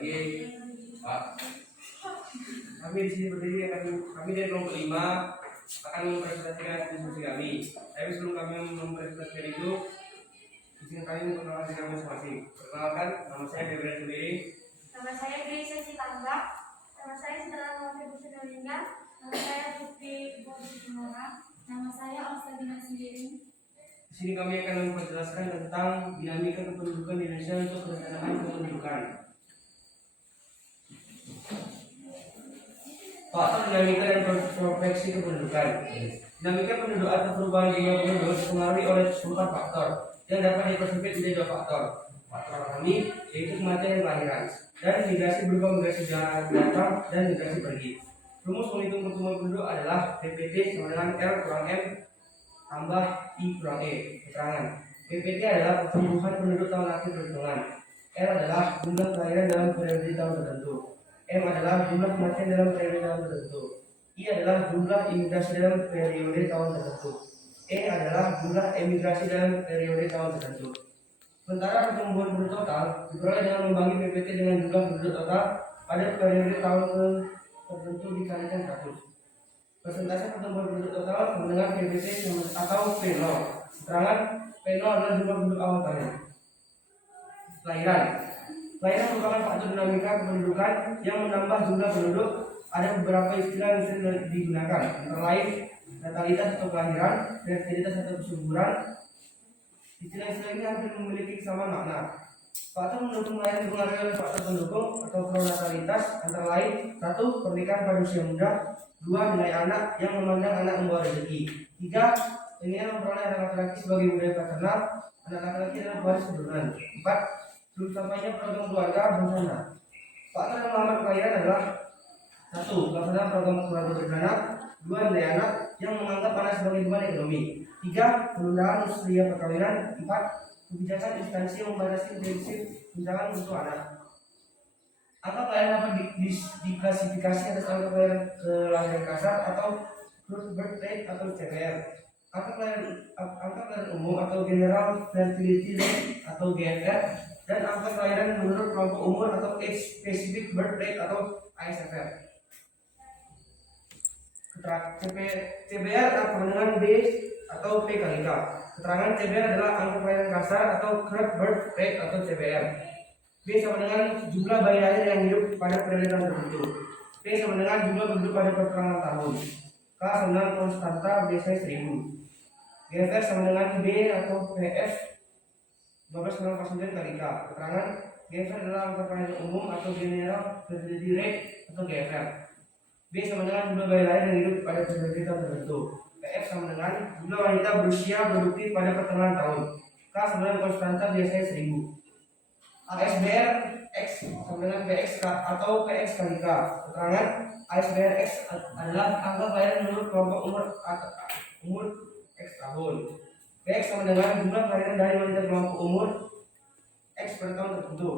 Oke, Pak. Kami di sini berdiri kami dari kelompok 5 akan mempresentasikan diskusi kami. Tapi sebelum kami mempresentasikan itu, izin kami memperkenalkan diri kami masing-masing. Perkenalkan, nama saya Febri sendiri. Nama saya Grace Sitangga. Nama saya Saudara Mawati Busudalinga. Nama saya Putri Bodhimora. Nama saya Alsabina sendiri. Di sini kami akan memperjelaskan tentang dinamika kependudukan di Indonesia untuk perencanaan kependudukan. Faktor dinamika dan proyeksi kependudukan. Dinamika penduduk atau perubahan jumlah penduduk dipengaruhi oleh 4 faktor yang dapat dipersempit menjadi 2 faktor. Faktor alami, yaitu kematian dan kelahiran, dan migrasi berupa migrasi datang dan migrasi pergi. Rumus menghitung pertumbuhan penduduk adalah PPT sama dengan R kurang M tambah I kurang E. Keterangan, PPT adalah pertumbuhan penduduk tahun akhir perhitungan. R adalah jumlah kelahiran dalam periode tahun tertentu. M adalah jumlah kematian dalam periode tahun tertentu. I adalah jumlah imigrasi dalam periode tahun tertentu. E adalah jumlah emigrasi dalam periode tahun tertentu. Sementara pertumbuhan penduduk total diperoleh dengan membagi PPT dengan jumlah penduduk total pada periode tahun tertentu dikalikan 100. Persentase pertumbuhan penduduk total mendengar PPT atau P0. Keterangan, P0 adalah jumlah penduduk awal tahun. Kelahiran merupakan faktor dinamika kependudukan yang menambah jumlah penduduk. Ada beberapa istilah yang sering digunakan, antara lain natalitas atau kelahiran, fertilitas atau kesuburan. Istilah-istilah ini hampir memiliki kesamaan makna. Faktor mendukung kelahiran dipengaruhi oleh faktor pendukung atau pronatalitas, antara lain 1. Pernikahan pada usia muda. 2. Nilai anak yang memandang anak membawa rezeki. 3. Keinginan memperoleh anak laki-laki sebagai budaya paternal. Anak laki-laki adalah waris keturunan. 4. Belum sampainya program keluarga berencana. Faktor yang menghambat kelahiran adalah 1. Pelaksanaan program keluarga berencana. 2. Nilai anak yang menganggap anak sebagai beban ekonomi. 3. Penundaan usia perkawinan. 4. Kebijakan instansi yang membatasi prinsip tunjangan untuk anak. Angka kelahiran dapat diklasifikasi atas angka kelahiran kasar atau growth birth rate atau CBR. Angka kelahiran umum atau general fertility rate atau GFR, dan angka kelahiran menurut kelompok umur atau age specific birth rate atau ASFR. CBR sama dengan B atau P kali K. Keterangan CBR adalah angka kelahiran kasar atau current birth rate atau CBR. B sama dengan jumlah bayi lahir yang hidup pada periode tertentu. P sama dengan jumlah penduduk pada pertengahan tahun. K sama dengan konstanta biasanya 1000. GFR sama dengan B atau PF 12,9 kali K. Keterangan, GFR adalah angka kelahiran umum atau general fertility rate atau GFR. B sama dengan jumlah bayi lahir yang hidup pada periode tahun tertentu. PF sama dengan jumlah wanita berusia produktif pada pertengahan tahun. K sama dengan konstanta biasanya 1000. ASBR X sama dengan PX atau PX kali K. Keterangan, ASBR X adalah angka kelahiran menurut kelompok umur X tahun. PX sama dengan jumlah kelahiran dari wanita kelompok umur X pada tahun tertentu.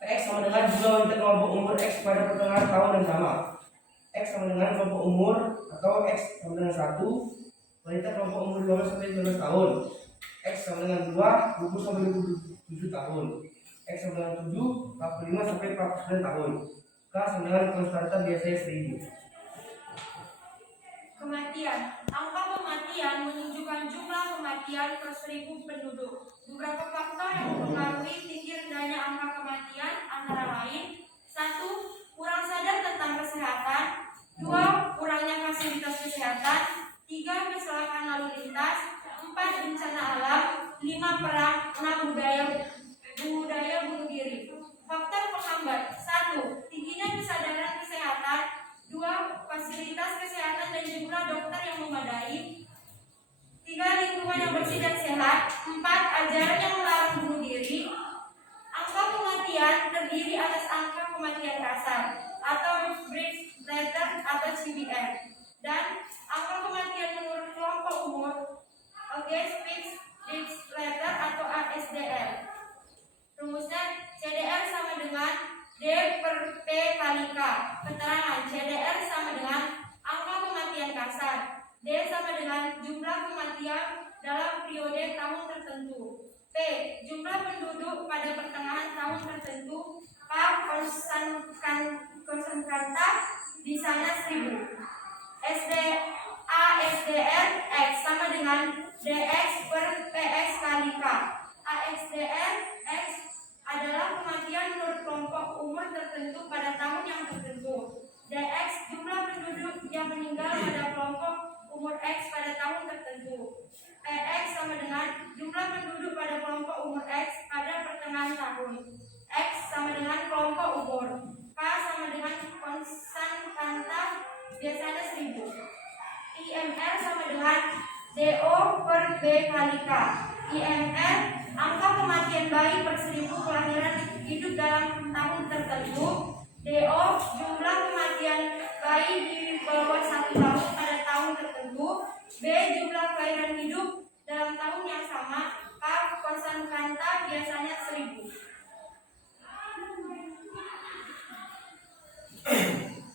PX sama dengan jumlah wanita kelompok umur X pada pertengahan tahun yang sama. X sama dengan kelompok umur atau X sama dengan 1 wanita kelompok umur 12 sampai 19 tahun. X sama dengan 2 20 sampai 27 tahun. X sama dengan 7 45 sampai 49 tahun. K sama dengan konstanta biasanya 1000. Kematian. Angka kematian menunjukkan jumlah kematian per 1000 penduduk. Beberapa faktor yang mempengaruhi tinggi rendahnya angka kematian antara lain: 1. Kurang sadar tentang kesehatan. 2. Kurangnya fasilitas kesehatan. 3. Kecelakaan lalu lintas. 4. Bencana alam. 5. Perang. 6. Budaya bunuh diri. Faktor penghambat: 1. Tingginya kesadaran kesehatan. 2. Fasilitas kesehatan dan jumlah dokter yang memadai. 3. Lingkungan yang bersih dan sehat. 4. Ajaran yang melarang bunuh diri. Angka kematian terdiri atas angka kematian kasar atau birth rate atau CBR, dan angka kematian menurut kelompok umur against fixed death rate atau ASDR. Rumusnya CDR sama dengan D per P kali K. Keterangan, CDR sama dengan angka kematian kasar. D sama dengan jumlah kematian dalam periode tahun tertentu. P. Jumlah penduduk pada pertengahan tahun tertentu. tahun. X sama dengan kelompok umur. K sama dengan konstanta biasanya 1000. IMR sama dengan DO per B kali K. IMR angka kematian bayi per 1000 kelahiran hidup dalam tahun tertentu. DO jumlah kematian bayi di bawah 1 tahun pada tahun tertentu. B jumlah kelahiran hidup dalam tahun yang sama. K konstanta biasanya 1000.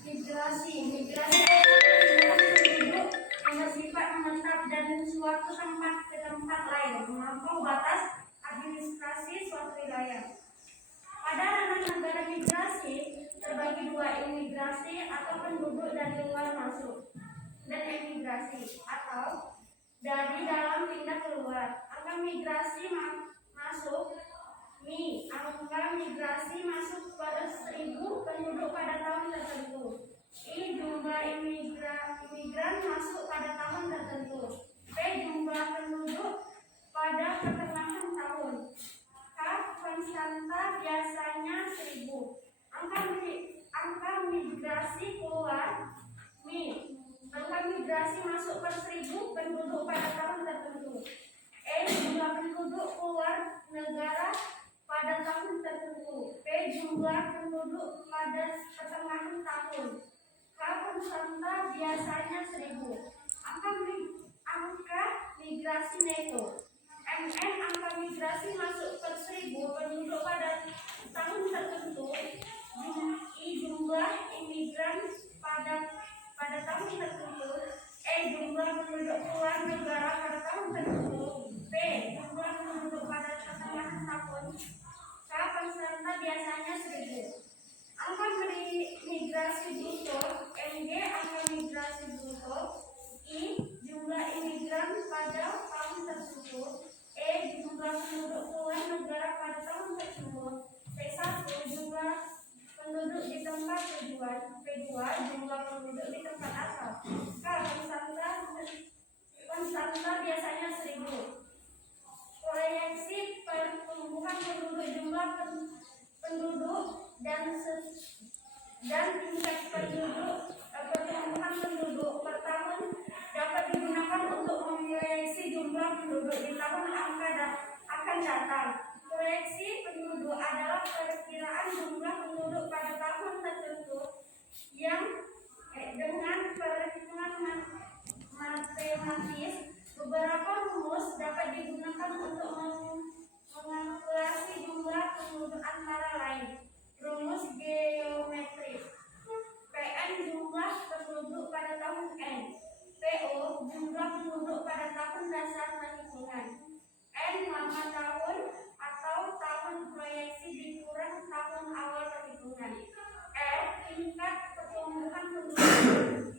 Migrasi penduduk yang bersifat menetap dari suatu tempat ke tempat lain melampaui batas administrasi suatu wilayah. Pada ranah negara migrasi terbagi dua, imigrasi atau penduduk dari luar masuk dan emigrasi atau dari dalam pindah keluar. Angka migrasi masuk angka migrasi masuk per 1000 penduduk pada tahun tertentu. I jumlah imigran masuk pada tahun tertentu. P jumlah penduduk pada pertengahan tahun. K konstanta biasanya 1000. Angka migrasi keluar angka migrasi masuk per 1000 penduduk pada tahun tertentu. E jumlah penduduk keluar negara pada tahun tertentu. P jumlah penduduk pada pertengahan tahun. K konstanta biasanya 1000. Angka migrasi neto. MN angka migrasi masuk per 1000 penduduk pada tahun tertentu. I jumlah imigran pada tahun tertentu. E jumlah penduduk keluar negara pada tahun tertentu. P jumlah penduduk pada pertengahan tahun. K konstanta biasanya 1000. Angka migrasi bruto. MG angka migrasi bruto. I jumlah imigran pada tahun tersebut. E jumlah penduduk keluar negara pada tahun tersebut. P1 jumlah penduduk di tempat tujuan. P2 jumlah penduduk di tempat asal. K konstanta biasanya 1000. Proyeksi pertumbuhan penduduk, jumlah penduduk dan tingkat pertumbuhan penduduk per tahun dapat digunakan untuk memproyeksi jumlah penduduk di tahun akan datang. Proyeksi penduduk adalah perkiraan jumlah penduduk pada tahun tertentu yang dengan perhitungan matematis. Beberapa rumus dapat digunakan untuk mengkalkulasi jumlah penduduk antara lain. Rumus geometris. PN jumlah penduduk pada tahun N. PO jumlah penduduk pada tahun dasar perhitungan. N lama tahun atau tahun proyeksi dikurang tahun awal perhitungan. R tingkat pertumbuhan penduduk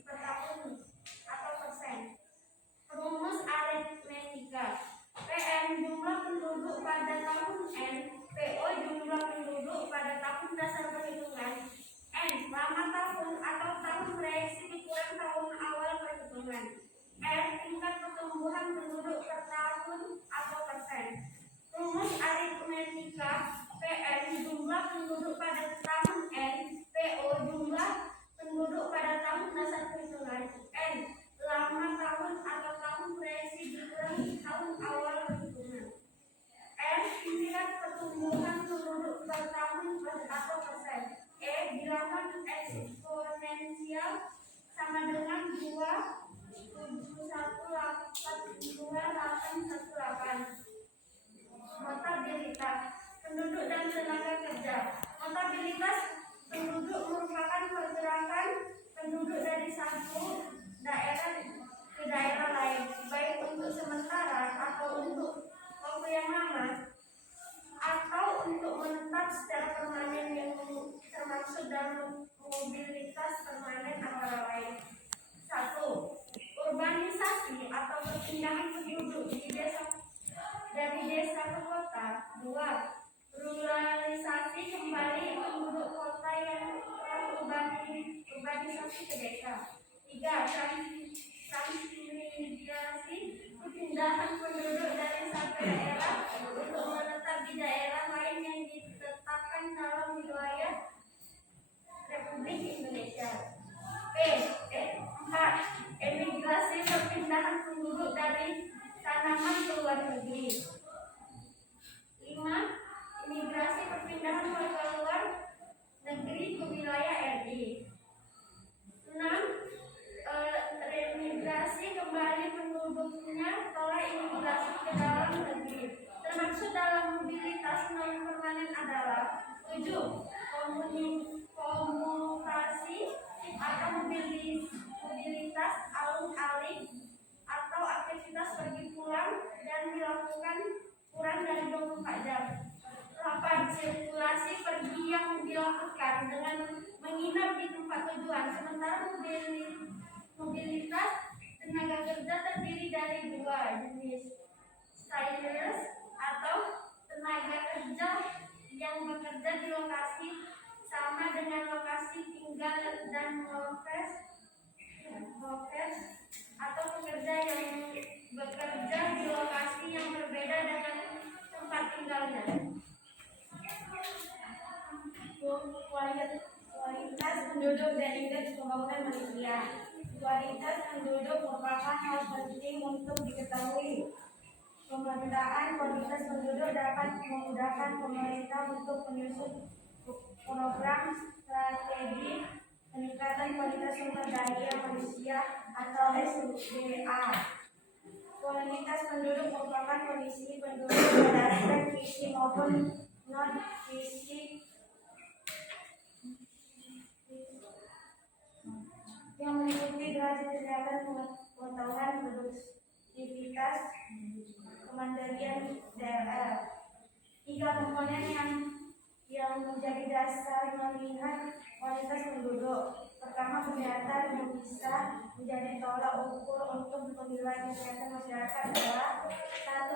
per tahun atau persen. Rumus aritmetika. PN jumlah penduduk pada tahun N. PO jumlah penduduk pada tahun dasar perhitungan. N lama tahun atau tahun proyeksi dikurang tahun awal perhitungan. R tingkat pertumbuhan penduduk per tahun atau persen. Rumus aritmetika. PN jumlah penduduk pada tahun N. PO jumlah penduduk pada tahun dasar perhitungan. N lama tahun atau tahun proyeksi dikurang tahun awal perhitungan. R tingkat pertumbuhan penduduk per tahun atau persen. E bilangan eksponensial sama dengan 2,7182818. Notabilitas penduduk dan tenaga kerja. Notabilitas penduduk merupakan pergerakan penduduk dari satu daerah ke daerah lain, baik untuk sementara atau untuk waktu yang lama, atau untuk menetap secara permanen yang termasuk dalam mobilitas permanen antara lain. 1. Urbanisasi atau perpindahan penduduk dari desa ke kota. 2. Ruralisasi kembali penduduk kota yang urbanisasi ke desa. 3. Transmigrasi perpindahan penduduk dari satu daerah untuk menetap di daerah lain yang 4. Emigrasi perpindahan penduduk dari tanaman ke luar negeri. 5. Imigrasi perpindahan warga luar negeri ke wilayah RI. 6. Remigrasi kembali penduduknya setelah imigrasi ke dalam negeri. Termasuk dalam mobilitas non permanen adalah 7. Komutasi atau mobilitas alih-alih atau aktivitas pergi pulang dan dilakukan kurang dari 24 jam. 8. Sirkulasi pergi yang dilakukan dengan menginap di tempat tujuan. Sementara mobilitas tenaga kerja terdiri dari 2 jenis, stylers atau tenaga kerja yang bekerja di lokasi sama dengan lokasi tinggal, dan workers atau pekerja yang bekerja di lokasi yang berbeda dengan tempat tinggalnya. Kualitas penduduk dan indeks pembangunan manusia. Kualitas penduduk merupakan hal penting untuk diketahui. Pemerataan kualitas penduduk dapat memudahkan pemerintah untuk menyusun program strategi peningkatan kualitas sumber daya manusia atau SDA. Kualitas penduduk merupakan kondisi penduduk berdasarkan fisik maupun non fisik yang meliputi derajat kesehatan, pengetahuan, produktivitas, kemandirian DLR. 3 komponen yang menjadi dasar melihat kualitas penduduk. Pertama, kesehatan yang bisa menjadi tolak ukur untuk penilaian kesehatan masyarakat adalah 1.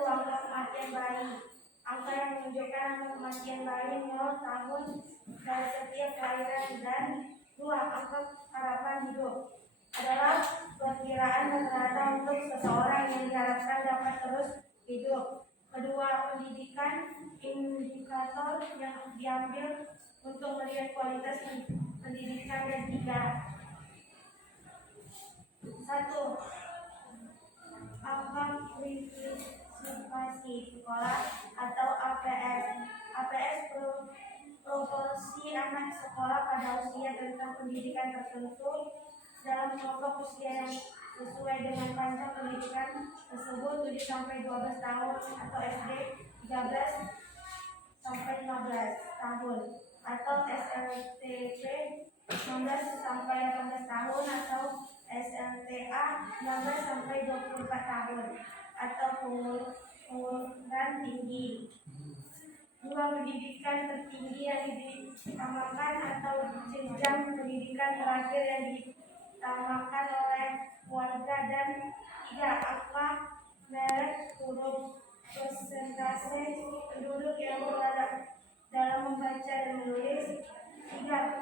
Angka kematian bayi. Angka yang menunjukkan angka kematian bayi 0 tahun dari setiap kelahiran, dan 2. Angka harapan hidup adalah perkiraan rata-rata untuk seseorang yang diharapkan dapat terus hidup. Kedua, pendidikan, indikator yang diambil untuk melihat kualitas pendidikan dan 3. 1. Angka partisipasi sekolah atau APS. APS proporsi anak sekolah pada usia tentang pendidikan tertentu dalam kelompok usia yang sesuai dengan panjang pendidikan tersebut 7-12 tahun, atau SD 13-15 tahun, atau SLTP 19-18 tahun, atau SLTA 19-24 tahun, atau pengumuman tinggi. 2. Pendidikan tertinggi yang ditamakan atau jenjang pendidikan terakhir yang ditamakan oleh warga, dan 3. Angka merek huruf persentase penduduk yang berada dalam membaca dan menulis. 3.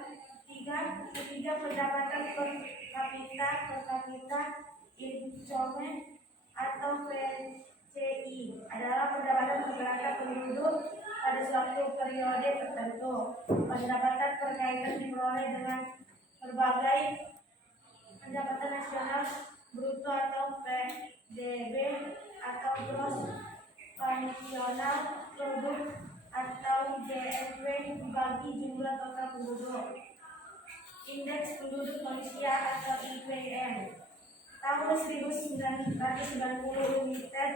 Pendapatan per kapita income atau PCI adalah pendapatan per penduduk pada suatu periode tertentu. Pendapatan per kapita diperoleh dengan berbagai pendapatan nasional bruto atau PDB atau gross national product atau GNP dibagi jumlah total penduduk. Indeks penduduk manusia atau IPM. Tahun 1990 United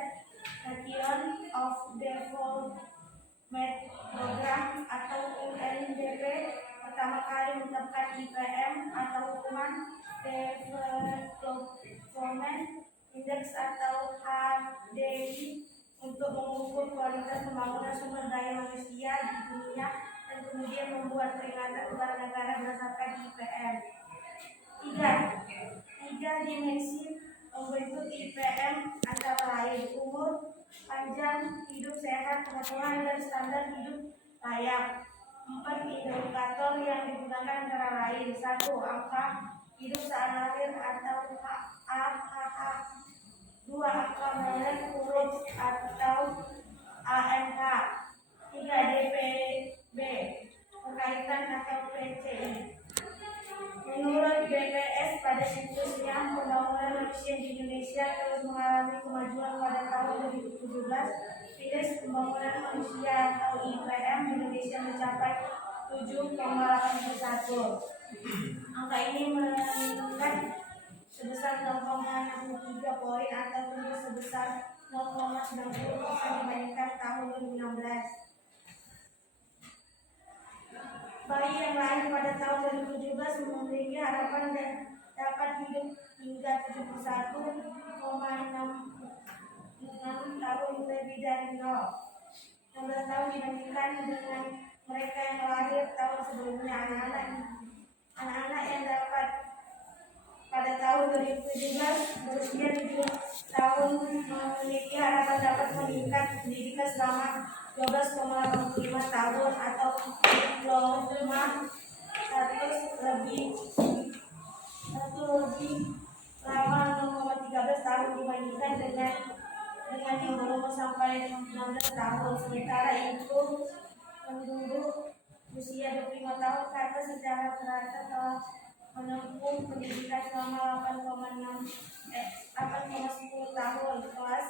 Nation of Development Program atau UNDP pertama kali menetapkan IPM atau Human Development Index atau HDI untuk mengukur kualitas pembangunan sumber daya manusia di dunia, dan kemudian membuat peringatan kepada negara berdasarkan IPM. 3 dimensi membentuk IPM antara lain umur, panjang hidup sehat, pengetahuan, dan standar hidup layak. 4 indikator yang digunakan antara lain. 1. Angka hidup saat lahir atau AHH. 2. Angka merek huruf atau AMH. 3. DPB berkaitan atau PCI. Menurut BPS siklusnya pembangunan manusia di Indonesia terus mengalami kemajuan pada tahun 2017, indeks pembangunan manusia atau IPM di Indonesia mencapai 7,81. Angka ini meningkat sebesar 0,63 poin atau tumbuh sebesar 0,90% dibandingkan tahun 2016. Bayi yang lahir pada tahun 2017 memiliki harapan dan dapat hidup hingga 71,6 tahun lebih dari 16 tahun dibandingkan dengan mereka yang lahir tahun sebelumnya. Anak-anak yang dapat pada tahun 2017 berusia 7 tahun memiliki harapan dapat meningkat pendidikan selama 12,85 tahun atau 1 lebih lama 0,13 tahun dibandingkan dengan yang berumur sampai 16 tahun. Sementara itu penduduk usia 25 tahun ke atas secara rata telah menempuh pendidikan selama 8,10 tahun, kelas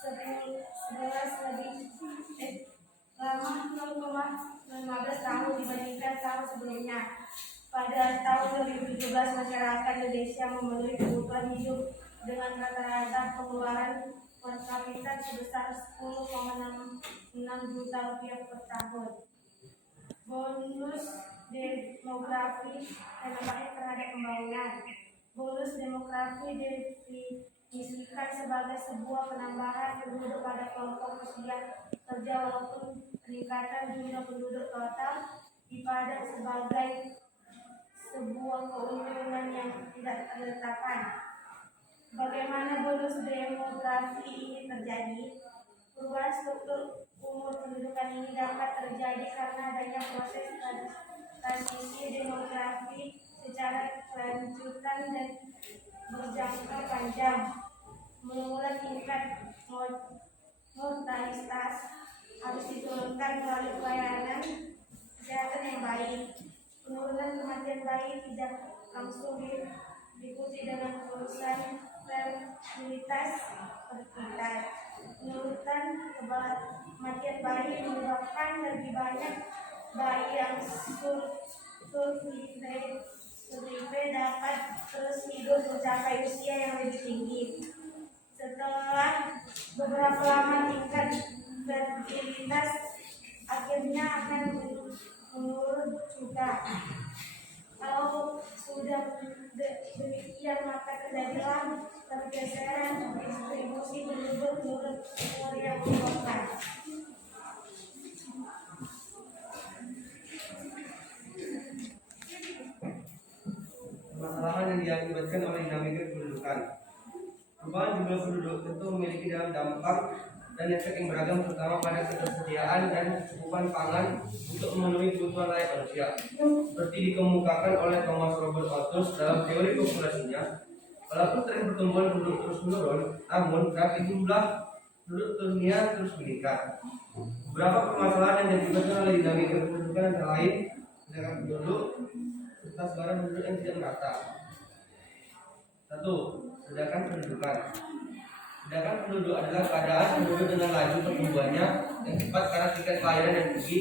11 lebih lama 0,15 tahun dibandingkan tahun sebelumnya. Pada tahun 2017 masyarakat Indonesia memenuhi kebutuhan hidup dengan rata-rata pengeluaran per kapita sebesar 10,66 juta rupiah per tahun. Bonus demografi dan dampaknya terhadap pembangunan. Bonus demografi definisikan sebagai sebuah penambahan penduduk pada kelompok usia kerja walaupun peningkatan jumlah penduduk total dipandang sebagai sebuah keuntungan yang tidak terletakkan. Bagaimana bonus demografi ini terjadi? Perubahan struktur umur pendudukan ini dapat terjadi karena adanya proses transisi demografi secara kelanjutan dan berjangka panjang. Mula tingkat mortalitas harus diturunkan melalui pelayanan kesehatan yang baik. Penurunan kematian bayi tidak langsung diikuti dengan perusahaan fertilitas. Penurunan kematian bayi menyebabkan lebih banyak bayi yang survive dapat terus hidup mencapai usia yang lebih tinggi. Setelah beberapa lama tingkat fertilitas akhirnya akan menurun juga. Kalau sudah demikian maka terjadilah pergeseran distribusi penduduk menurut umur yang menyebabkan. Permasalahan yang diakibatkan oleh dinamika kependudukan. Perubahan jumlah penduduk tentu memiliki dampak dan efek yang beragam terutama pada ketersediaan dan kecukupan pangan untuk memenuhi kebutuhan layak manusia. Seperti dikemukakan oleh Thomas Robert Malthus dalam teori populasinya, walaupun tren pertumbuhan penduduk terus menurun, namun grafik jumlah penduduk dunia terus meningkat. Beberapa permasalahan yang diakibatkan oleh dinamika kependudukan antara lain sedangkan penduduk serta sebaran penduduk yang tidak merata. 1. Ledakan pendudukan. Ledakan penduduk adalah keadaan penduduk dengan laju pertumbuhannya yang cepat karena tingkat pelayanan yang tinggi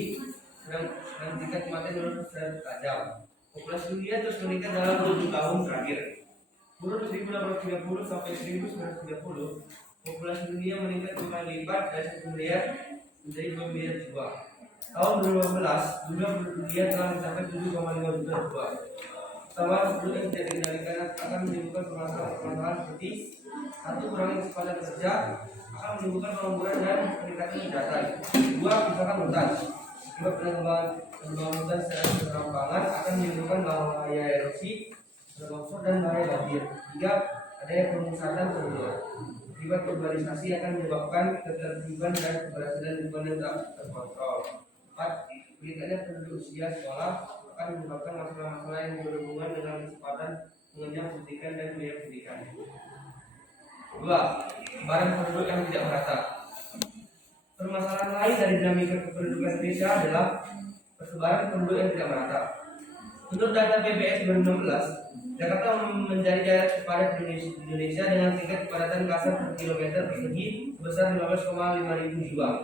dan tingkat kematian menurun secara tajam. Populasi dunia terus meningkat dalam 7 tahun terakhir. Menurut 1830 sampai 1930, populasi dunia meningkat 5 kali lipat dari 1 miliar menjadi 2 miliar jiwa. Tahun 2015, jumlah penduduk dunia telah mencapai 7,5 juta jiwa. Tambah penduduk yang tidak dikendalikan akan menimbulkan permasalahan seperti 1. Kurangnya kecepatan kerja akan menimbulkan pengangguran dan peningkatan kejahatan. 2. Misalkan hutan. Akibat pengembangan hutan secara keserampangan akan menimbulkan bahaya erosi, longsor dan bahaya banjir. 3. Adanya pemusatan penduduk. Akibat urbanisasi akan menyebabkan ketertiban dan keberhasilan lingkungan yang tak terkontrol. 4. Meningkatnya penduduk usia sekolah akan menyebabkan masalah-masalah yang berhubungan dengan kecepatan mengenyam pendidikan dan biaya pendidikan. 2. Sebaran penduduk yang tidak merata. Permasalahan lain dari dinamika kependudukan Indonesia adalah persebaran penduduk yang tidak merata. Menurut data BPS 2016, Jakarta menjadi daerah terpadat di Indonesia dengan tingkat kepadatan kasar per kilometer persegi sebesar 15,5 ribu jiwa.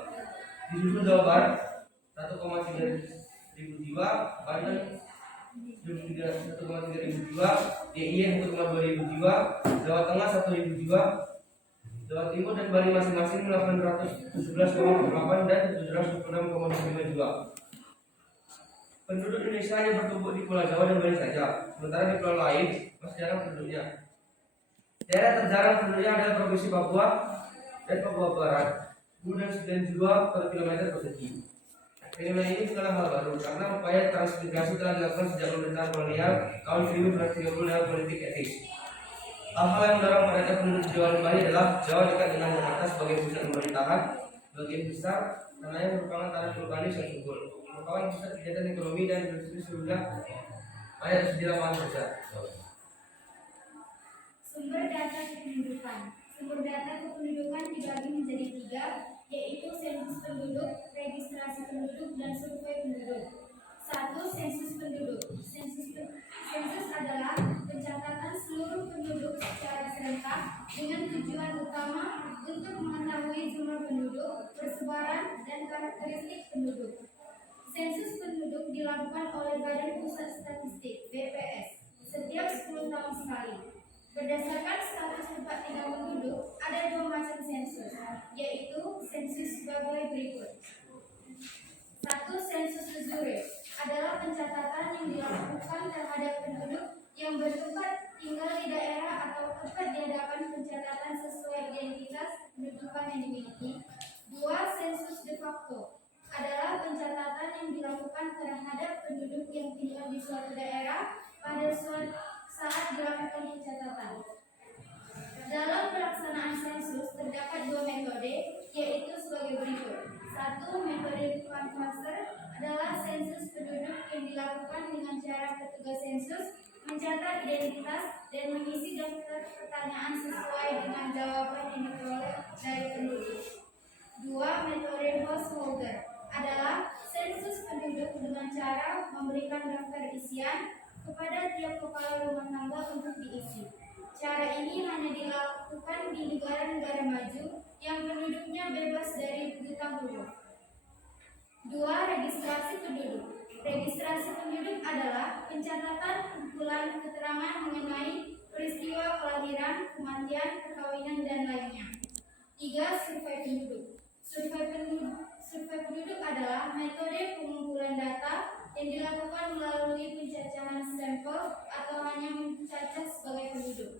Disusul Jawa Barat 1,3 ribu jiwa, Banten 1,3 ribu jiwa, DIY 1,2 ribu jiwa, Jawa Tengah 1 ribu jiwa, Jawa Timur dan Bali masing-masing 817,8 dan 726,5 jiwa. Penduduk Indonesia hanya bertumpuk di Pulau Jawa dan Bali saja, sementara di pulau lain masih jarang penduduknya. Daerah terjarang penduduknya adalah Provinsi Papua dan Papua Barat, kemudian 9 jiwa per kilometer persegi. Fenomena ini bukanlah hal baru, karena upaya transmigrasi telah dilakukan sejak pemerintahan kolonial tahun 1930 lewat politik etis. Hal-hal yang mendorong padatnya penduduk Jawa dan Bali adalah Jawa dekat dengan Jakarta sebagai pusat pemerintahan, bagian besar tanahnya merupakan tanah vulkanis yang subur, merupakan pusat kegiatan ekonomi dan industri sehingga banyak tersedia lapangan kerja. Sumber data kependudukan. Sumber data kependudukan dibagi menjadi 3, yaitu sensus penduduk, registrasi penduduk, dan survei penduduk. 1. Sensus penduduk. Sensus adalah pencatatan seluruh penduduk secara serentak dengan tujuan utama untuk mengetahui jumlah penduduk, persebaran, dan karakteristik penduduk. Sensus penduduk dilakukan oleh Badan Pusat Statistik (BPS) setiap 10 tahun sekali. Berdasarkan status tempat tinggal penduduk, ada 2 macam sensus, yaitu sensus sebagai berikut. 1. Sensus de jure adalah pencatatan yang dilakukan terhadap penduduk yang bertempat tinggal di daerah atau tempat diadakan pencatatan sesuai identitas kependudukan yang dimiliki. 2. Sensus de facto adalah pencatatan yang dilakukan terhadap penduduk yang tinggal di suatu daerah pada suatu saat dilakukan pencatatan. Dalam pelaksanaan sensus terdapat 2 metode, yaitu sebagai berikut. 1. Metode Canvasser adalah sensus penduduk yang dilakukan dengan cara petugas sensus mencatat identitas dan mengisi daftar pertanyaan sesuai dengan jawaban yang diperoleh dari penduduk. 2. Metode Householder adalah sensus penduduk dengan cara memberikan daftar isian kepada tiap kepala rumah tangga untuk diisi. Cara ini hanya dilakukan di negara-negara maju yang penduduknya bebas dari hutang budi. 2. Registrasi penduduk. Registrasi penduduk adalah pencatatan kumpulan keterangan mengenai peristiwa kelahiran, kematian, perkawinan, dan lainnya. 3. Survei penduduk. Survei penduduk adalah metode pengumpulan data yang dilakukan melalui pencacahan sampel atau hanya mencacah sebagai penduduk.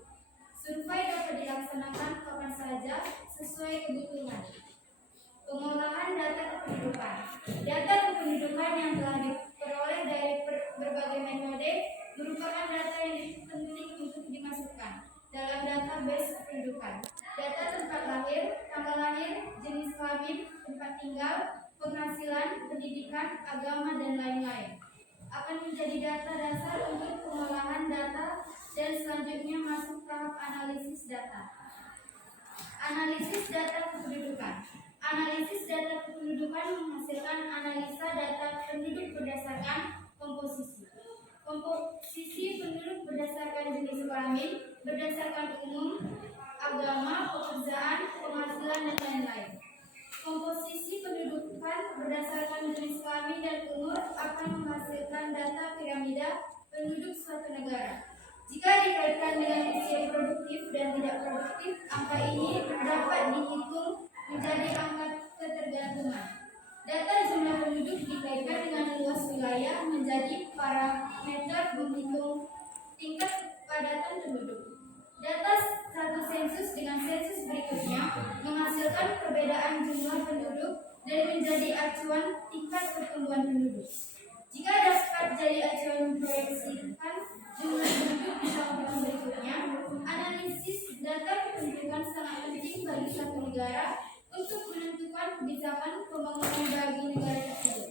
Survei dapat dilaksanakan kapan saja sesuai kebutuhan. Pengolahan data kependudukan. Data kependudukan yang telah diperoleh dari berbagai metode merupakan data yang penting untuk dimasukkan dalam database kependudukan. Data tempat lahir, tanggal lahir, jenis kelamin, tempat tinggal, penghasilan, pendidikan, agama, dan lain-lain akan menjadi data dasar untuk pengolahan data dan selanjutnya masuk tahap analisis data. Analisis data kependudukan. Analisis data kependudukan menghasilkan analisa data penduduk berdasarkan komposisi. Komposisi penduduk berdasarkan jenis kelamin, berdasarkan umur, agama, pekerjaan, penghasilan, dan lain-lain. Komposisi pendudukan berdasarkan jenis kelamin dan umur akan menghasilkan data piramida penduduk suatu negara. Jika dikaitkan dengan usia produktif dan tidak produktif, angka ini dapat dihitung menjadi angka ketergantungan. Data jumlah penduduk dikaitkan dengan luas wilayah menjadi parameter menghitung tingkat kepadatan penduduk. Data satu sensus dengan sensus berikutnya menghasilkan perbedaan jumlah penduduk dan menjadi acuan tingkat pertumbuhan penduduk. Jika dapat jadi acuan memproyeksikan jumlah penduduk di tahun berikutnya, analisis data kependudukan sangat penting bagi satu negara untuk menentukan kebijakan pembangunan bagi negara tersebut.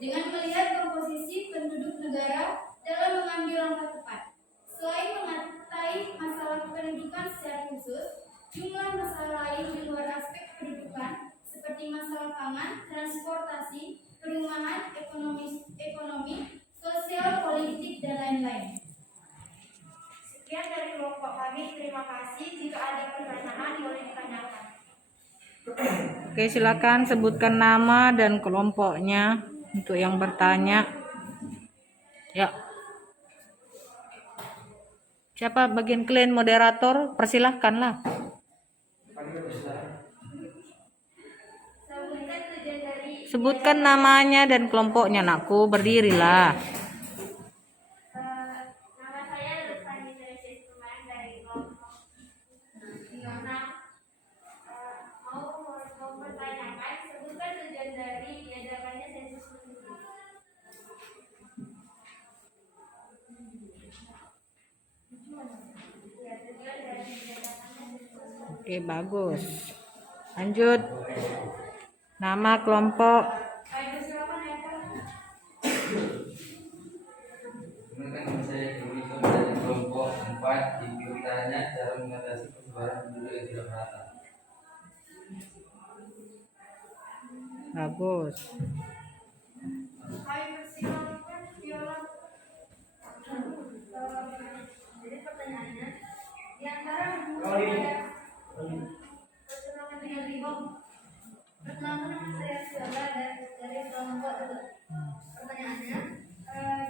Dengan melihat komposisi penduduk negara dalam mengambil langkah tepat, selain mengatai masalah kependudukan secara khusus, jumlah masalah lain di luar aspek pendudukan seperti masalah pangan, transportasi, perumahan, ekonomi, sosial, politik, dan kasih. Jika ada pertanyaan boleh ditanyakan. Oke, silakan sebutkan nama dan kelompoknya untuk yang bertanya. Ya. Siapa bagian kalian moderator? Persilahkanlah. Sebutkan tujuan dari Sebutkan namanya dan kelompoknya, nakku. Berdirilah. nama saya Lutfani Teresis Tuman dari kelompok 56. Mau mempertanyakan sebutkan tujuan dari diadakannya sensus penduduk. Ya, tujuan dari diadakannya sensus penduduk. Oke, bagus. Lanjut. Nama kelompok. Perkenalkan saya Kemiko dari kelompok 4. Ditanya cara mengatasi persebaran penduduk yang tidak merata. Bagus. Hai, persilakan Viola. Jadi pertanyaannya, di antara pertemuan dengan Ribom, pertama nama saya Viola dari kelompok 2. Pertanyaannya,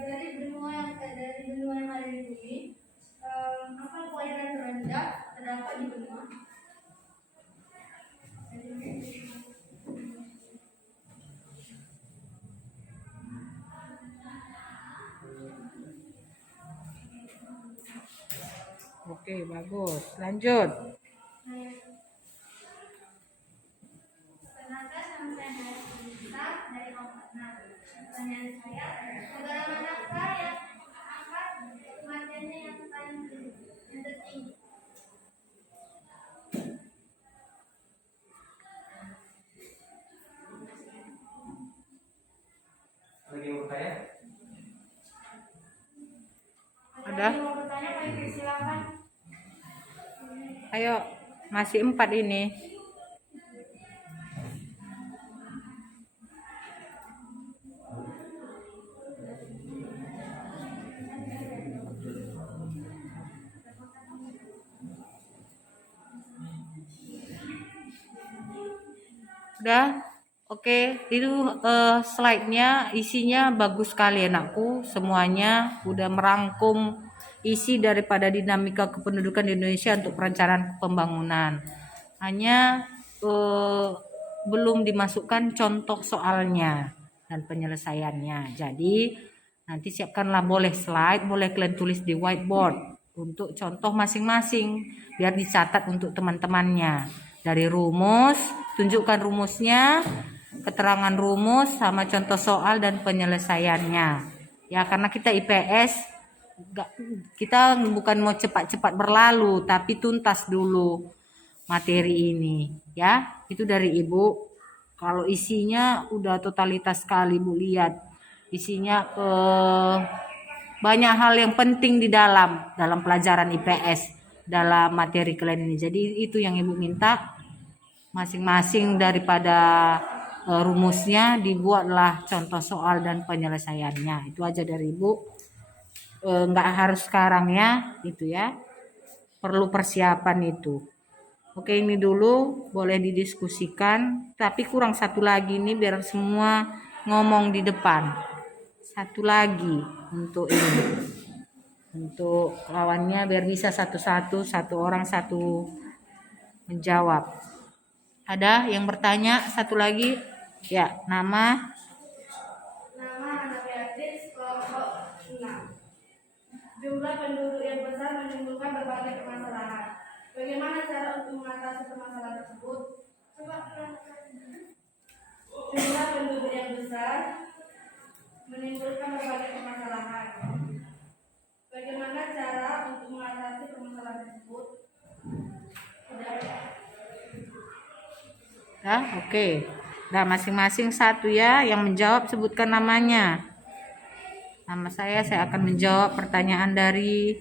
dari benua yang ada di bumi, apa pelayaran terendah terdapat di benua? Oke, bagus. Lanjut. Perkenalkan, nama saya Nara Sinta dari kelompok 6. Pertanyaan saya, negara manakah yang angka kematiannya yang paling tertinggi? Lagi mau bertanya? Ada? Yang mau bertanya boleh persilakan. Ayo, masih 4 ini. Udah? Oke, itu slide-nya isinya bagus sekali anakku. Semuanya udah merangkum isi daripada dinamika kependudukan di Indonesia untuk perencanaan pembangunan. Hanya belum dimasukkan contoh soalnya dan penyelesaiannya. Jadi nanti siapkanlah boleh slide, boleh kalian tulis di whiteboard untuk contoh masing-masing biar dicatat untuk teman-temannya. Dari rumus, tunjukkan rumusnya, keterangan rumus sama contoh soal dan penyelesaiannya. Ya, karena kita IPS kita bukan mau cepat-cepat berlalu, tapi tuntas dulu materi ini, ya. Itu dari Ibu. Kalau isinya udah totalitas sekali, Bu, lihat. Isinya banyak hal yang penting di dalam pelajaran IPS dalam materi kalian ini. Jadi itu yang Ibu minta, masing-masing daripada rumusnya dibuatlah contoh soal dan penyelesaiannya. Itu aja dari Ibu. Nggak harus sekarang ya, itu ya. Perlu persiapan itu. Oke, ini dulu boleh didiskusikan, tapi kurang satu lagi nih biar semua ngomong di depan. Satu lagi untuk ini. Untuk lawannya biar bisa satu-satu, satu orang satu menjawab. Ada yang bertanya? Satu lagi? Ya, nama? Nama Ana Beatrice, kelompok 6. Jumlah penduduk yang besar menimbulkan berbagai permasalahan. Bagaimana cara untuk mengatasi permasalahan tersebut? Jumlah penduduk yang besar menimbulkan berbagai permasalahan. Bagaimana cara untuk mengatasi permasalahan tersebut? Ya, oke. Nah, masing-masing satu ya yang menjawab sebutkan namanya. Nama saya akan menjawab pertanyaan dari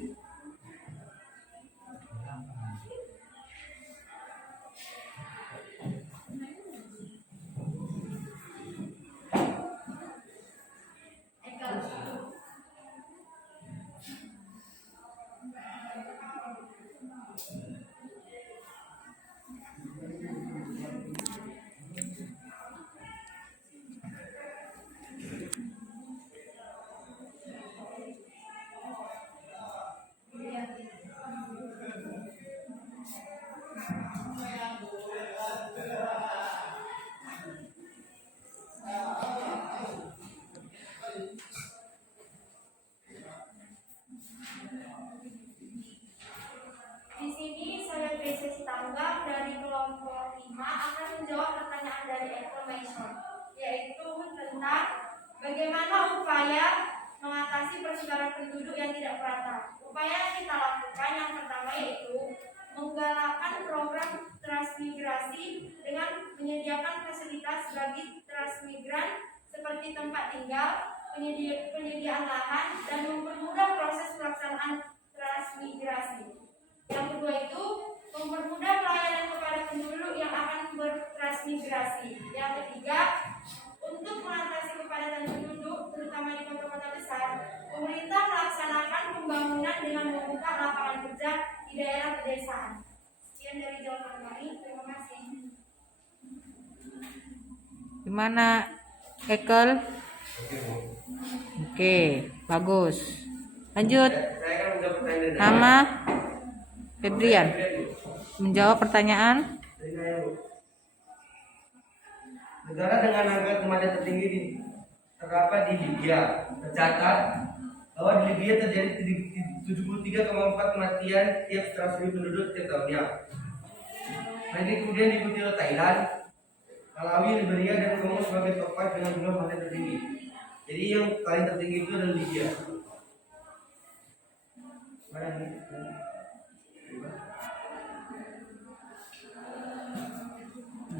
upaya mengatasi persebaran penduduk yang tidak merata. Upaya yang kita lakukan yang pertama yaitu menggalakkan program transmigrasi dengan menyediakan fasilitas bagi transmigran seperti tempat tinggal, penyediaan lahan, dan mempermudah proses pelaksanaan transmigrasi. Yang kedua itu mempermudah pelayanan kepada penduduk yang akan bertransmigrasi. Yang ketiga, untuk mengatasi kepadatan penduduk, terutama di kota-kota besar, pemerintah melaksanakan pembangunan dengan membuka lapangan kerja di daerah pedesaan. Sekian dari jawaban kami. Terima kasih. Gimana, Ekel? Oke, bagus. Lanjut. Saya kan udah pertanyaan. Nama Febrian menjawab pertanyaan. Dari saya, Bu. Negara dengan angka kematian tertinggi terdapat di Libya. Tercatat bahwa di Libya terjadi 73,4 kematian tiap 100.000 penduduk setiap tahunnya. Nah, ini kemudian diikuti oleh Thailand, Malawi, Liberia, dan Kongo sebagai top 5 dengan jumlah kematian tertinggi. Jadi yang paling tertinggi itu adalah Libya. Mana nih?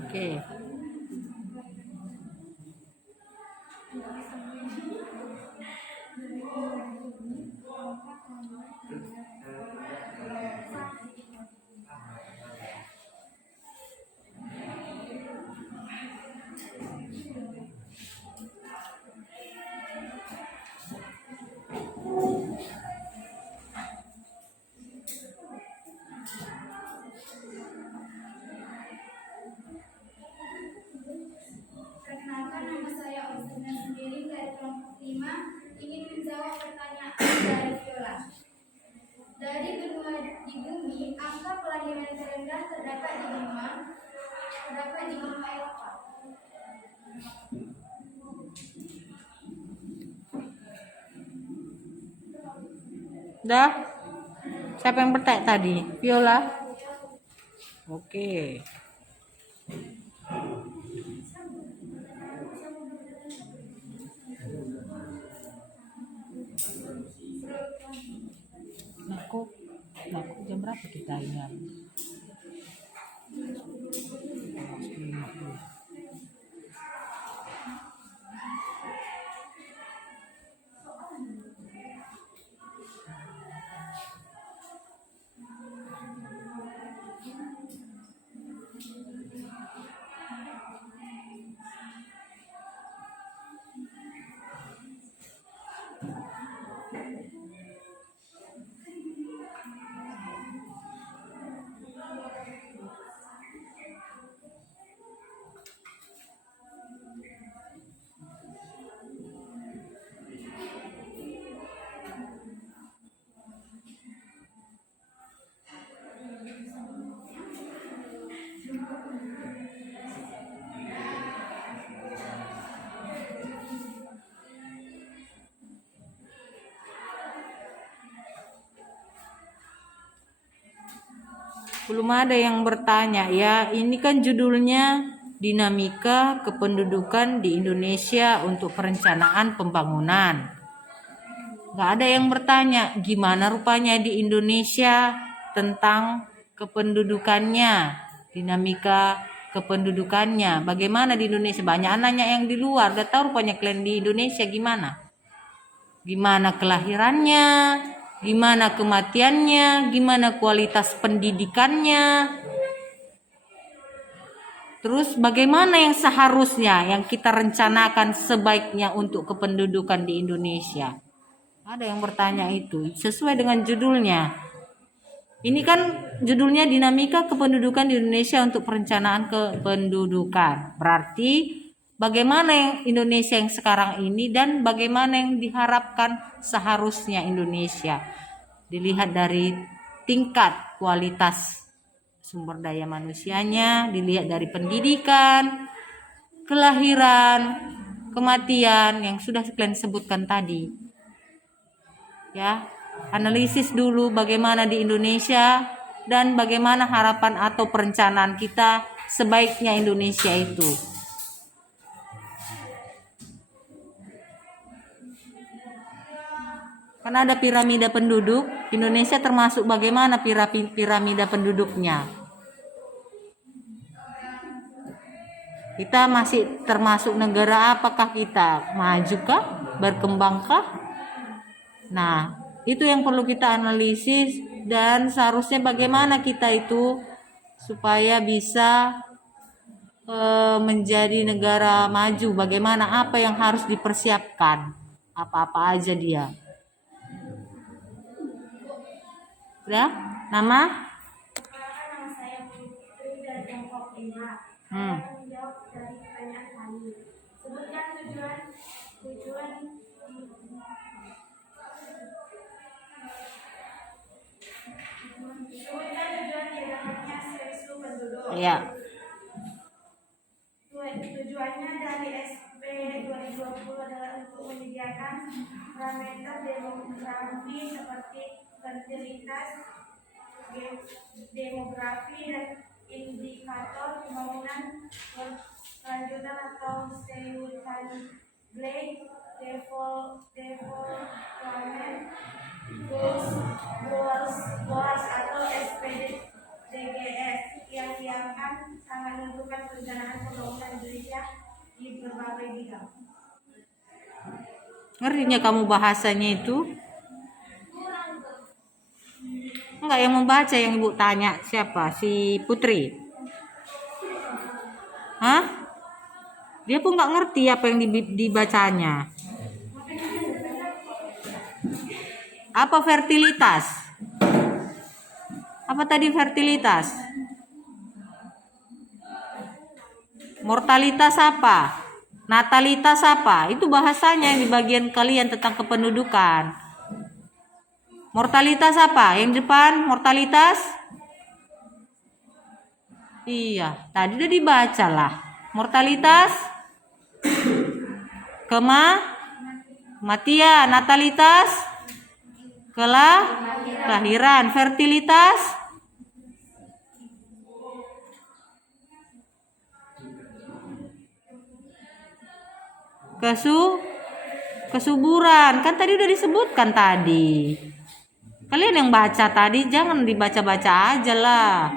Oke. Perkenalkan, nama saya Oksana sendiri dari kelompok 5 ingin menjawab pertanyaan dari Viola. Dari benua di bumi, angka kelahiran terendah terdapat di benua Eropa. Dah? Siapa yang bertanya tadi? Viola? Oke. Aku jam berapa kita ini? Belum ada yang bertanya ya. Ini kan judulnya Dinamika Kependudukan di Indonesia untuk Perencanaan Pembangunan. Gak ada yang bertanya gimana rupanya di Indonesia tentang kependudukannya, dinamika kependudukannya. Bagaimana di Indonesia? Banyak nanya yang di luar. Gak tahu rupanya kalian di Indonesia gimana? Gimana kelahirannya? Gimana kematiannya, gimana kualitas pendidikannya, terus bagaimana yang seharusnya yang kita rencanakan sebaiknya untuk kependudukan di Indonesia. Ada yang bertanya itu sesuai dengan judulnya. Ini kan judulnya Dinamika Kependudukan di Indonesia untuk Perencanaan Kependudukan. Berarti bagaimana yang Indonesia yang sekarang ini dan bagaimana yang diharapkan seharusnya Indonesia. Dilihat dari tingkat kualitas sumber daya manusianya, dilihat dari pendidikan, kelahiran, kematian yang sudah kalian sebutkan tadi. Ya, analisis dulu bagaimana di Indonesia dan bagaimana harapan atau perencanaan kita sebaiknya Indonesia itu. Kan ada piramida penduduk. Indonesia termasuk bagaimana piramida penduduknya? Kita masih termasuk negara apakah kita? Majukah? Berkembangkah? Nah, itu yang perlu kita analisis dan seharusnya bagaimana kita itu supaya bisa menjadi negara maju. Bagaimana apa yang harus dipersiapkan? Apa-apa aja dia. Ya, nama? Perkenalkan, nama saya Putri dari kelompok 5. Hmm. Saya menjawab dari pertanyaan kami. Sebutkan tujuan diadakannya sensus penduduk. Iya. Tujuannya dari SP 2020 adalah untuk menyediakan parameter demografi seperti fertilitas, demografi, dan indikator pembangunan berkelanjutan atau Sustainable Development Goals atau SPDGs yang akan sangat menentukan perencanaan pembangunan Indonesia di berbagai bidang. Ngertinya kamu bahasanya itu? Enggak, yang membaca yang ibu tanya siapa? Si Putri? Hah? Dia pun nggak ngerti apa yang dibacanya. Apa fertilitas? Apa tadi fertilitas? Mortalitas apa? Natalitas apa? Itu bahasanya di bagian kalian tentang kependudukan. Mortalitas apa? Yang depan mortalitas? Iya, tadi udah dibaca lah. Mortalitas, kematian. Natalitas, kelahiran. Fertilitas, kesuburan. Kan tadi udah disebutkan tadi. Kalian yang baca tadi jangan dibaca-baca aja lah.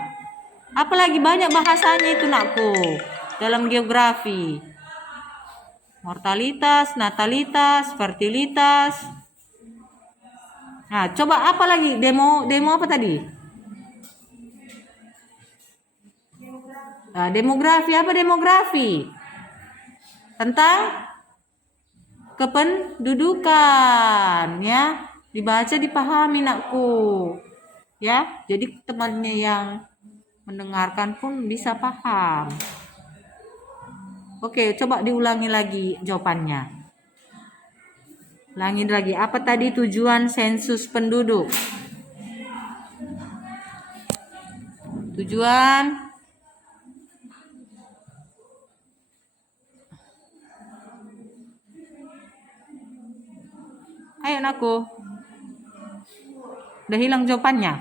Apalagi banyak bahasanya itu nakku dalam geografi. Mortalitas, natalitas, fertilitas. Nah, coba apa lagi? Demo apa tadi? Nah, demografi apa demografi? Tentang kependudukan, ya. Dibaca, dipahami nakku. Ya, jadi temannya yang mendengarkan pun bisa paham. Oke, coba diulangi lagi jawabannya. Ulangi lagi. Apa tadi tujuan sensus penduduk? Tujuan Ayo nakku. Udah hilang jawabannya?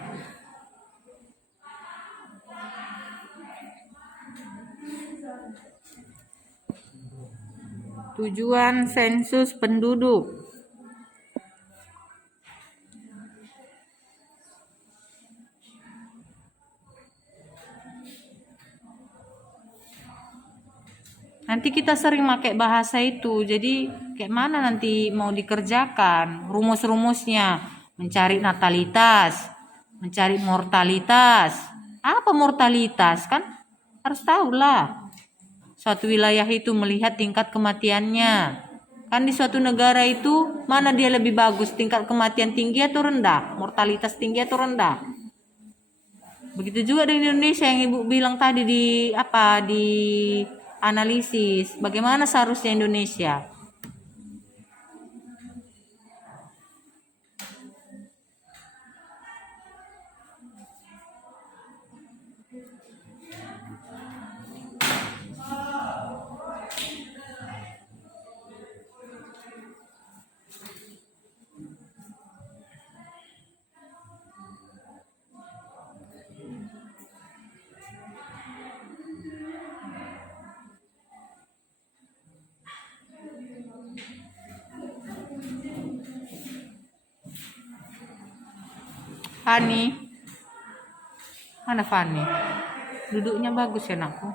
Tujuan sensus penduduk. Nanti kita sering pakai bahasa itu, jadi kayak mana nanti mau dikerjakan rumus-rumusnya, mencari natalitas, mencari mortalitas. Apa mortalitas? Kan harus tahu lah. Suatu wilayah itu melihat tingkat kematiannya. Kan di suatu negara itu mana dia lebih bagus, tingkat kematian tinggi atau rendah, mortalitas tinggi atau rendah. Begitu juga dengan Indonesia yang ibu bilang tadi di analisis bagaimana seharusnya Indonesia. Fani. Mana Fani? Duduknya bagus ya anakku.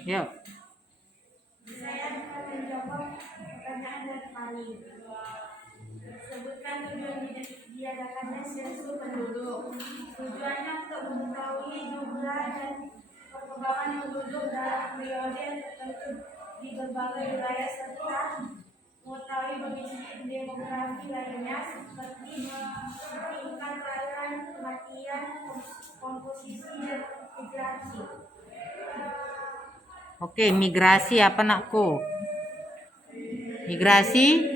Yuk. Saya akan menjawab pertanyaan dari Fani. Sebutkan tujuan diadakannya sensus penduduk. Tujuannya untuk mengetahui jumlah dan perkembangan penduduk dalam periode tertentu di berbagai wilayah serta mengetahui kondisi demografi lainnya seperti tingkat kelahiran, kematian, komposisi dan migrasi. Oke, migrasi apa nakku? Migrasi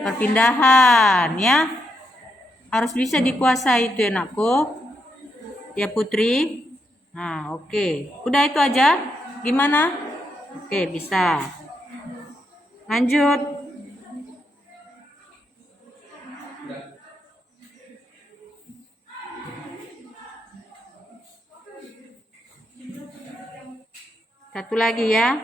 perpindahan ya. Harus bisa dikuasai itu ya nakku. Ya Putri. Nah, oke. Udah itu aja. Gimana? Oke, bisa. Lanjut. Satu lagi ya.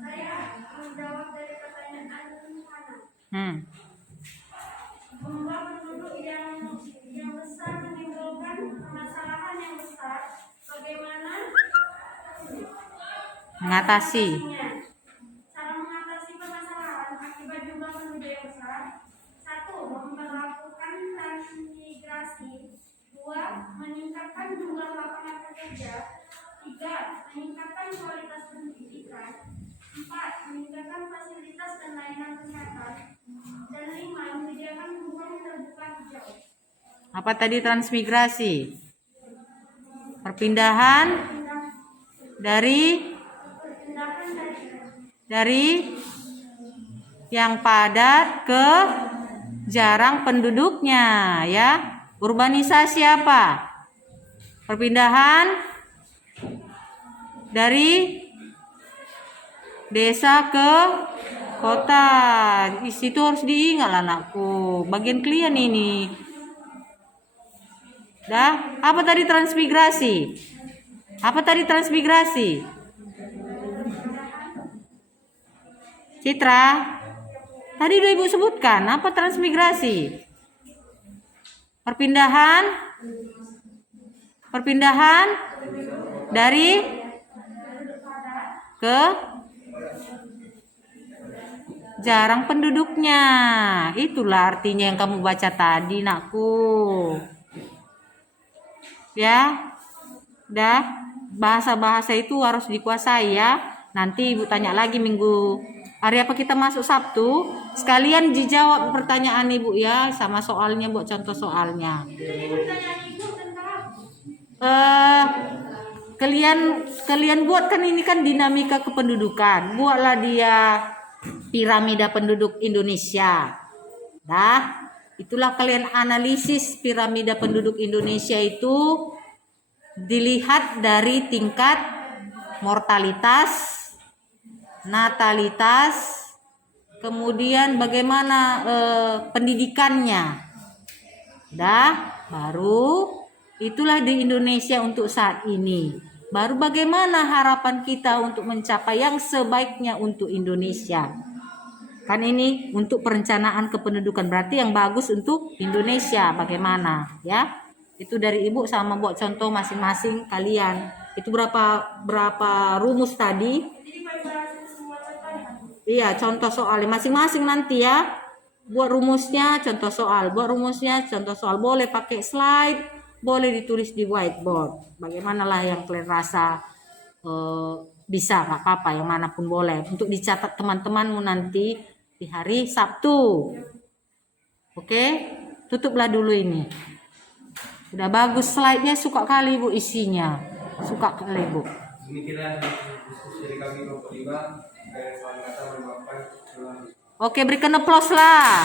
Saya menjawab dari pertanyaan Hana. Jumlah penduduk yang besar menimbulkan permasalahan yang besar. Bagaimana Mengatasi. cara mengatasi permasalahan akibat jumlah penduduk yang besar? 1. Memperlakukan transmigrasi. 2. Meningkatkan jumlah lapangan kerja. 3. Meningkatkan kualitas pendidikan. 4. Meningkatkan fasilitas dan layanan kesehatan. Dan 5. Menyediakan ruang terbuka hijau. Apa tadi transmigrasi? Perpindahan dari yang padat ke jarang penduduknya ya. Urbanisasi apa? Perpindahan dari desa ke kota. Di situ harus diingat lah anakku. Bagian klien ini. Dah, apa tadi transmigrasi? Apa tadi transmigrasi? Citra, tadi udah ibu sebutkan apa transmigrasi? Perpindahan dari ke jarang penduduknya. Itulah artinya yang kamu baca tadi, nakku. Ya, dah bahasa-bahasa itu harus dikuasai ya. Nanti ibu tanya lagi minggu hari apa kita masuk Sabtu. Sekalian dijawab pertanyaan ibu ya, sama soalnya buat contoh soalnya. Kalian buat kan ini kan dinamika kependudukan. Buatlah dia piramida penduduk Indonesia. Dah. Itulah kalian analisis piramida penduduk Indonesia itu dilihat dari tingkat mortalitas, natalitas, kemudian bagaimana pendidikannya. Dah, baru Itulah di Indonesia untuk saat ini. Baru bagaimana harapan kita untuk mencapai yang sebaiknya untuk Indonesia. Kan ini untuk perencanaan kependudukan, berarti yang bagus untuk Indonesia bagaimana ya. Itu dari Ibu sama buat contoh masing-masing kalian. Itu berapa rumus tadi? Jadi bahasa semua contohnya. Iya, contoh soalnya masing-masing nanti ya. Buat rumusnya, contoh soal. Buat rumusnya, contoh soal. Boleh pakai slide, boleh ditulis di whiteboard. Bagaimanalah yang kalian rasa bisa, nggak apa-apa, yang manapun boleh. Untuk dicatat teman-temanmu nanti di hari Sabtu. Oke, tutuplah dulu ini. Udah bagus slide-nya, suka kali Bu isinya. Suka kali Bu. Demikianlah diskusi dari kami kelompok 5 dari soal kata merupakan. Oke, berikan aplaus lah.